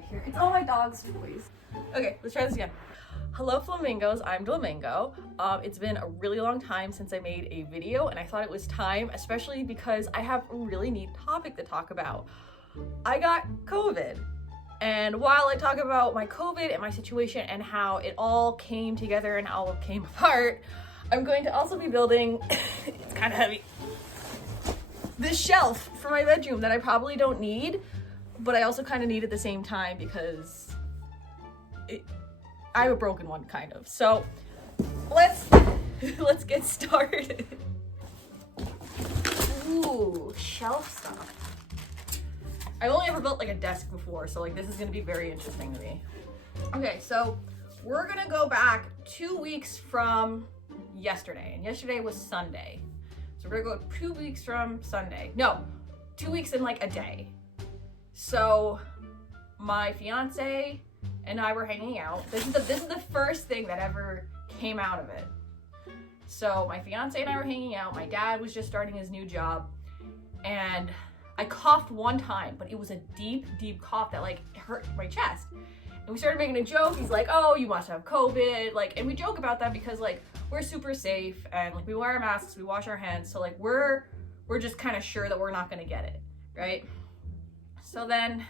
knife here. It's all my dog's toys. Okay, let's try this again. Hello flamingos, I'm Dlamingo. It's been a really long time since I made a video and I thought it was time, especially because I have a really neat topic to talk about. I got COVID. And while I talk about my COVID and my situation and how it all came together and how it came apart, I'm going to also be building, it's kind of heavy, this shelf for my bedroom that I probably don't need, but I also kind of need at the same time because I have a broken one, kind of. So let's get started. Ooh, shelf stuff. I've only ever built like a desk before, so like this is gonna be very interesting to me. Okay, so we're gonna go back 2 weeks from yesterday, and yesterday was Sunday. So we're gonna go 2 weeks from Sunday. No, 2 weeks in like a day. So my fiance and I were hanging out. This is the first thing that ever came out of it. So my fiance and I were hanging out. My dad was just starting his new job, and I coughed one time, but it was a deep, deep cough that like hurt my chest. And we started making a joke. He's like, "Oh, you must have COVID." Like, and we joke about that because like we're super safe and like we wear our masks, we wash our hands. So like we're just kind of sure that we're not gonna get it, right? So then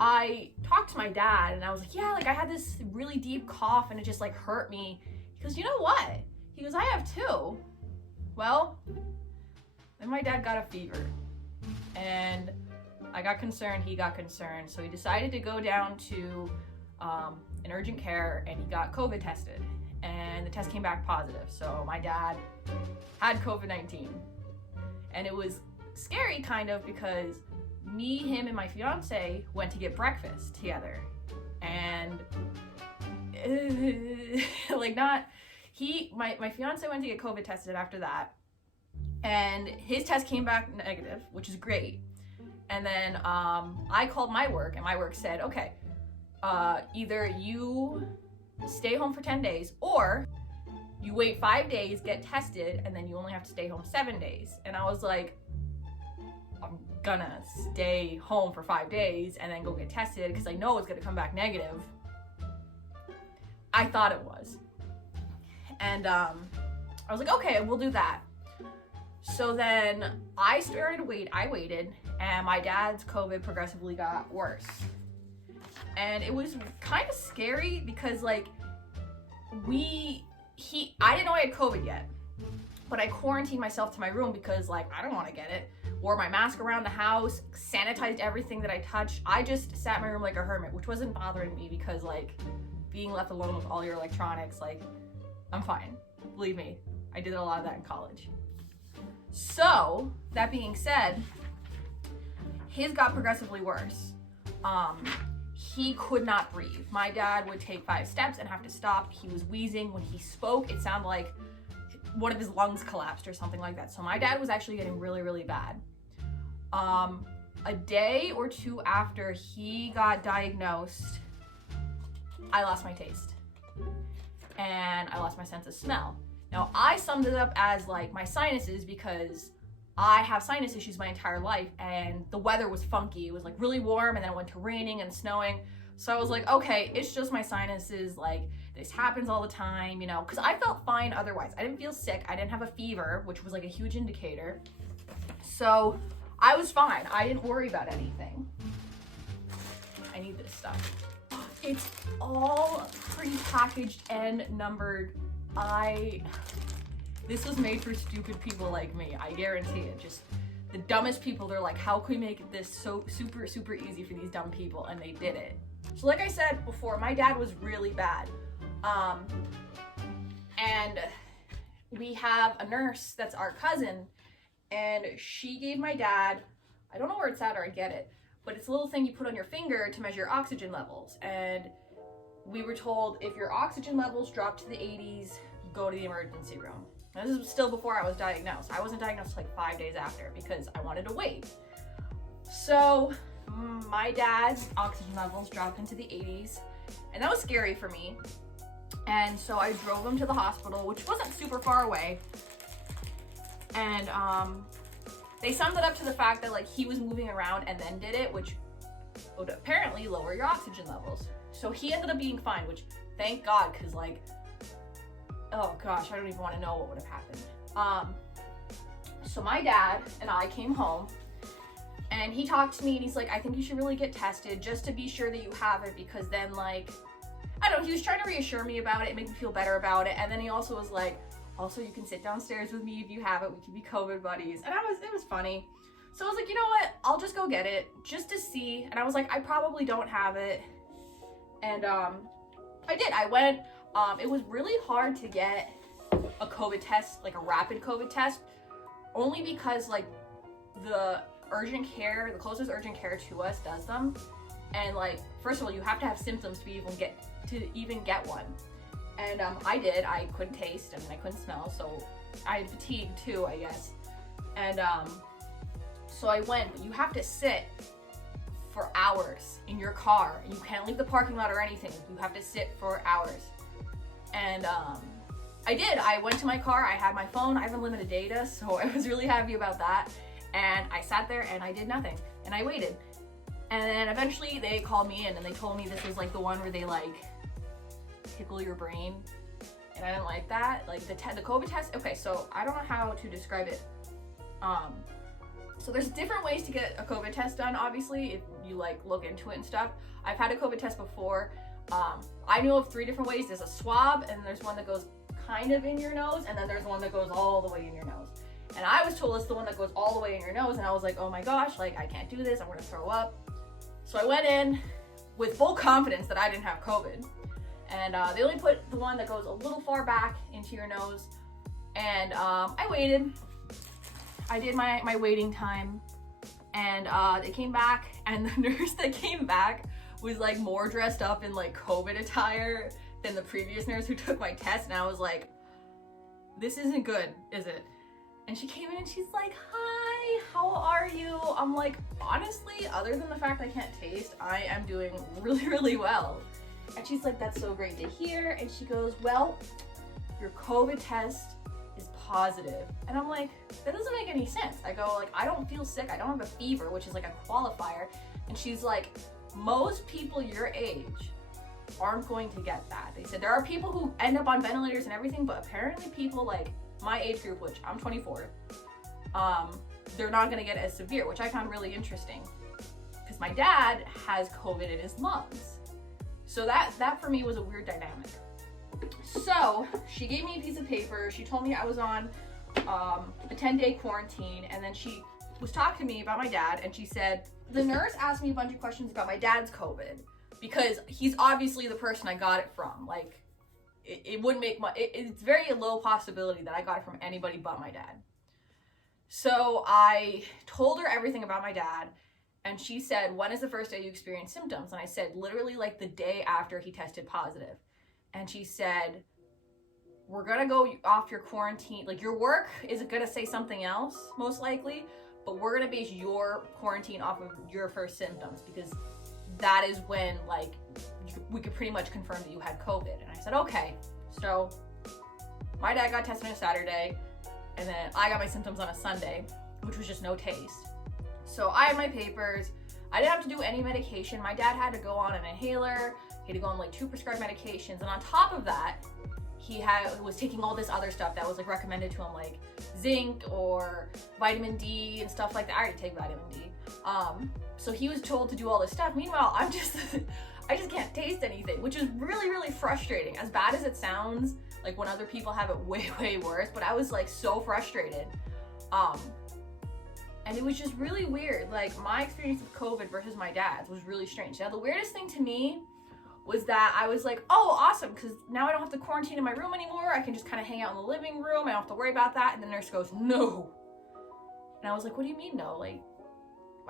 I talked to my dad and I was like, "Yeah, like I had this really deep cough and it just like hurt me." He goes, "You know what?" He goes, "I have too." Well, then my dad got a fever and I got concerned, he got concerned. So he decided to go down to an urgent care and he got COVID tested and the test came back positive. So my dad had COVID-19 and it was scary kind of because me, him, and my fiance went to get breakfast together and like my fiance went to get COVID tested after that. And his test came back negative, which is great. And then I called my work and my work said, "Okay, either you stay home for 10 days or you wait 5 days, get tested, and then you only have to stay home 7 days." And I was like, I'm gonna stay home for 5 days and then go get tested because I know it's gonna come back negative. I thought it was. And I was like, okay, we'll do that. So then I waited, and my dad's COVID progressively got worse. And it was kind of scary because like I didn't know I had COVID yet, but I quarantined myself to my room because like I don't want to get it. Wore my mask around the house, sanitized everything that I touched. I just sat in my room like a hermit, which wasn't bothering me because like being left alone with all your electronics, like I'm fine. Believe me, I did a lot of that in college. So, that being said, his got progressively worse. He could not breathe. My dad would take 5 steps and have to stop. He was wheezing. When he spoke, it sounded like one of his lungs collapsed or something like that. So my dad was actually getting really, really bad. A day or two after he got diagnosed, I lost my taste. And I lost my sense of smell. Now, I summed it up as like my sinuses because I have sinus issues my entire life and the weather was funky. It was like really warm and then it went to raining and snowing. So I was like, okay, it's just my sinuses. Like this happens all the time, you know, because I felt fine otherwise. I didn't feel sick. I didn't have a fever, which was like a huge indicator. So I was fine. I didn't worry about anything. I need this stuff. It's all pre-packaged and numbered. This was made for stupid people like me, I guarantee it. Just the dumbest people, they're like, how can we make this so super, super easy for these dumb people? And they did it. So like I said before, my dad was really bad. And we have a nurse that's our cousin, and she gave my dad, I don't know where it's at or I get it, but it's a little thing you put on your finger to measure oxygen levels. And we were told if your oxygen levels drop to the 80s, go to the emergency room. Now, this was still before I was diagnosed. I wasn't diagnosed like 5 days after because I wanted to wait. So my dad's oxygen levels dropped into the 80s, and that was scary for me. And so I drove him to the hospital, which wasn't super far away. And they summed it up to the fact that like he was moving around and then did it, which would apparently lower your oxygen levels. So he ended up being fine, which thank God, because like, oh gosh, I don't even want to know what would have happened. So my dad and I came home, and he talked to me, and he's like, I think you should really get tested just to be sure that you have it, because then like, I don't know, he was trying to reassure me about it, make me feel better about it. And then he also was like, also you can sit downstairs with me if you have it, we can be COVID buddies. And it was funny. So I was like, you know what, I'll just go get it just to see. And I was like, I probably don't have it. And I did, I went. It was really hard to get a COVID test, like a rapid COVID test, only because like the urgent care, the closest urgent care to us does them. And like, first of all, you have to have symptoms to even get one. And I did. I couldn't taste and I couldn't smell, so I had fatigue too, I guess. And so I went, but you have to sit for hours in your car. You can't leave the parking lot or anything. You have to sit for hours. And I did. I went to my car. I had my phone. I have unlimited data, so I was really happy about that. And I sat there and I did nothing. And I waited. And then eventually they called me in and they told me this was like the one where they like tickle your brain. And I didn't like that. Like the COVID test. Okay, so I don't know how to describe it. So there's different ways to get a COVID test done, obviously, if you like look into it and stuff. I've had a COVID test before. I know of 3 different ways. There's a swab, and there's one that goes kind of in your nose, and then there's one that goes all the way in your nose. And I was told it's the one that goes all the way in your nose, and I was like, oh my gosh, like I can't do this, I'm gonna throw up. So I went in with full confidence that I didn't have COVID. And they only put the one that goes a little far back into your nose. And I waited. I did my waiting time, and they came back, and the nurse that came back was like more dressed up in like COVID attire than the previous nurse who took my test. And I was like, this isn't good, is it? And she came in and she's like, hi, how are you? I'm like, honestly, other than the fact I can't taste, I am doing really, really well. And she's like, that's so great to hear. And she goes, well, your COVID test is positive. And I'm like, that doesn't make any sense. I go like, I don't feel sick. I don't have a fever, which is like a qualifier. And she's like, most people your age aren't going to get that. They said there are people who end up on ventilators and everything, but apparently people like my age group, which I'm 24, they're not gonna get as severe, which I found really interesting because my dad has COVID in his lungs. So that for me was a weird dynamic. So she gave me a piece of paper. She told me I was on a 10-day quarantine, and then she was talking to me about my dad, and she said, the nurse asked me a bunch of questions about my dad's COVID because he's obviously the person I got it from. Like, it wouldn't make much, it's very low possibility that I got it from anybody but my dad. So I told her everything about my dad, and she said, when is the first day you experienced symptoms? And I said, literally like the day after he tested positive. And she said, we're gonna go off your quarantine, like your work is gonna say something else, most likely, but we're gonna base your quarantine off of your first symptoms, because that is when like we could pretty much confirm that you had COVID. And I said, okay. So my dad got tested on a Saturday, and then I got my symptoms on a Sunday, which was just no taste. So I had my papers. I didn't have to do any medication. My dad had to go on an inhaler. He had to go on like 2 prescribed medications. And on top of that, he was taking all this other stuff that was like recommended to him, like zinc or vitamin D and stuff like that. I already take vitamin D. So he was told to do all this stuff. Meanwhile, I just can't taste anything, which is really, really frustrating. As bad as it sounds, like when other people have it way, way worse, but I was like so frustrated. And it was just really weird. Like my experience with COVID versus my dad's was really strange. Now the weirdest thing to me was that I was like, oh, awesome, because now I don't have to quarantine in my room anymore. I can just kind of hang out in the living room. I don't have to worry about that. And the nurse goes, no. And I was like, what do you mean no? Like,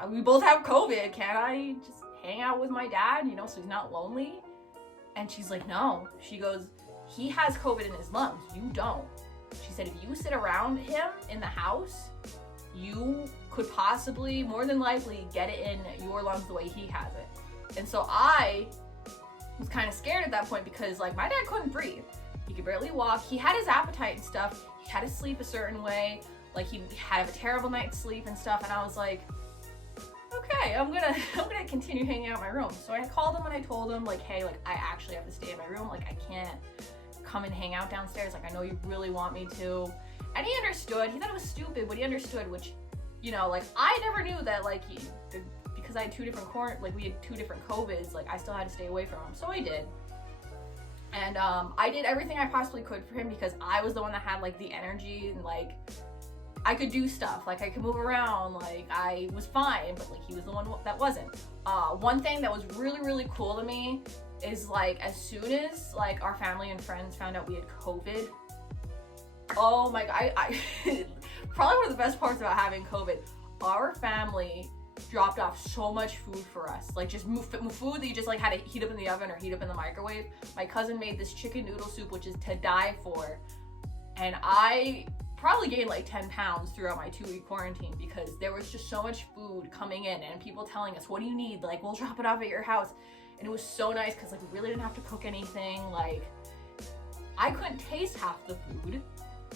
we both have COVID. Can't I just hang out with my dad, you know, so he's not lonely? And she's like, no. She goes, he has COVID in his lungs. You don't. She said, if you sit around him in the house, you could possibly, more than likely, get it in your lungs the way he has it. And so I was kind of scared at that point because like my dad couldn't breathe. He could barely walk. He had his appetite and stuff. He had to sleep a certain way. Like he had a terrible night's sleep and stuff. And I was like, okay, I'm gonna continue hanging out in my room. So I called him and I told him like, hey, like I actually have to stay in my room. Like I can't come and hang out downstairs. Like I know you really want me to. And he understood. He thought it was stupid, but he understood, which, you know, like I never knew that like because I had we had two different COVIDs, like I still had to stay away from him. So I did. And I did everything I possibly could for him because I was the one that had like the energy and like I could do stuff, like I could move around, like I was fine, but like he was the one that wasn't. One thing that was really, really cool to me is like as soon as like our family and friends found out we had COVID, oh my god, I probably one of the best parts about having COVID, our family dropped off so much food for us, like just food that you just like had to heat up in the oven or heat up in the microwave. My cousin made this chicken noodle soup, which is to die for, and I probably gained like 10 pounds throughout my 2-week quarantine because there was just so much food coming in and people telling us, what do you need? Like, we'll drop it off at your house. And it was so nice because like we really didn't have to cook anything. Like I couldn't taste half the food,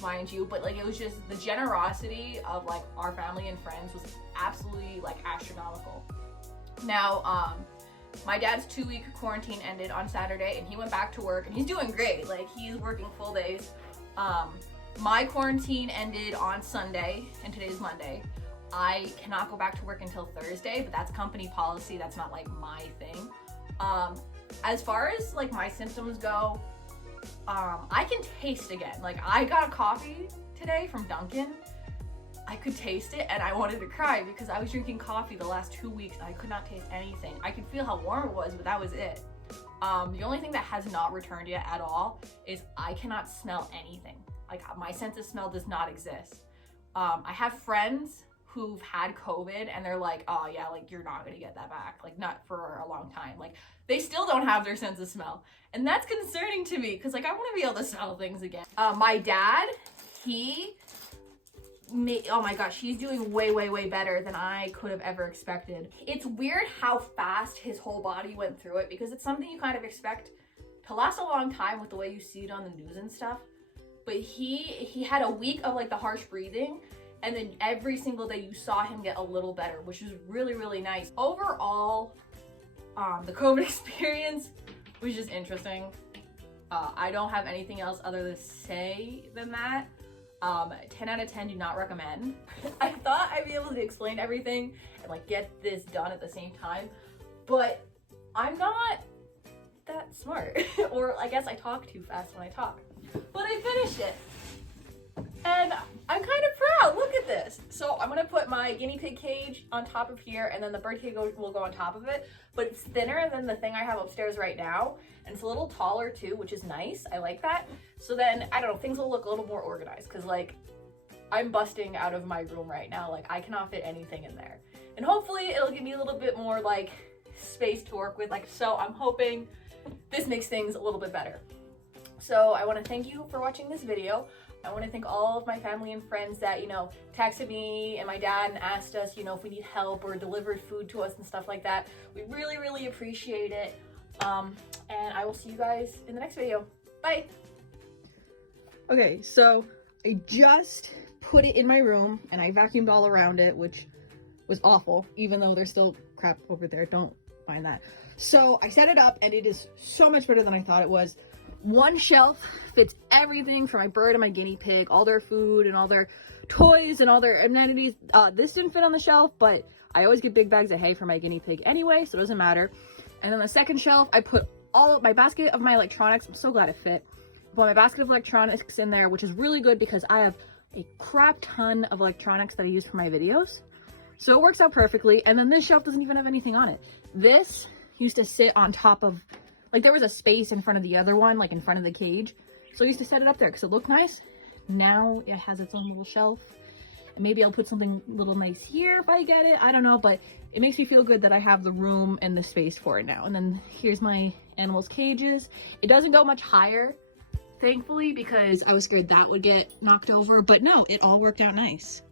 mind you, but like it was just the generosity of like our family and friends was absolutely like astronomical. Now, my dad's 2-week quarantine ended on Saturday and he went back to work and he's doing great. Like he's working full days. My quarantine ended on Sunday and today's Monday. I cannot go back to work until Thursday, but that's company policy. That's not like my thing. As far as like my symptoms go, I can taste again. Like I got a coffee today from Dunkin'. I could taste it and I wanted to cry because I was drinking coffee the last 2 weeks and I could not taste anything. I could feel how warm it was, but that was it. The only thing that has not returned yet at all is I cannot smell anything. Like my sense of smell does not exist. I have friends who've had COVID and they're like, oh yeah, like you're not gonna get that back. Like not for a long time. Like they still don't have their sense of smell. And that's concerning to me because like I wanna be able to smell things again. My dad, oh my gosh, he's doing way, way, way better than I could have ever expected. It's weird how fast his whole body went through it because it's something you kind of expect to last a long time with the way you see it on the news and stuff. But he had a week of like the harsh breathing and then every single day you saw him get a little better, which was really, really nice. Overall, the COVID experience was just interesting. I don't have anything else other to say than that. 10 out of 10 do not recommend. I thought I'd be able to explain everything and like get this done at the same time, but I'm not that smart. Or I guess I talk too fast when I talk. But I finished it. And I'm kind of proud. Look at this. So I'm gonna put my guinea pig cage on top of here and then the bird cage will go on top of it. But it's thinner than the thing I have upstairs right now. And it's a little taller too, which is nice. I like that. So then, I don't know, things will look a little more organized because like I'm busting out of my room right now. Like I cannot fit anything in there. And hopefully it'll give me a little bit more like space to work with. Like, so I'm hoping this makes things a little bit better. So I want to thank you for watching this video. I want to thank all of my family and friends that, you know, texted me and my dad and asked us, you know, if we need help or delivered food to us and stuff like that. We really, really appreciate it. And I will see you guys in the next video. Bye. Okay, so I just put it in my room and I vacuumed all around it, which was awful, even though there's still crap over there. Don't mind that. So I set it up and it is so much better than I thought it was. One shelf fits everything for my bird and my guinea pig, all their food and all their toys and all their amenities. This didn't fit on the shelf, but I always get big bags of hay for my guinea pig anyway, so it doesn't matter. And then the second shelf, I put all of my basket of my electronics. I'm so glad it fit. I put my basket of electronics in there, which is really good because I have a crap ton of electronics that I use for my videos. So it works out perfectly. And then this shelf doesn't even have anything on it. This used to sit on top of, like there was a space in front of the other one, like in front of the cage. So I used to set it up there because it looked nice. Now it has its own little shelf. And maybe I'll put something little nice here if I get it. I don't know, but it makes me feel good that I have the room and the space for it now. And then here's my animals' cages. It doesn't go much higher, thankfully, because I was scared that would get knocked over. But no, it all worked out nice.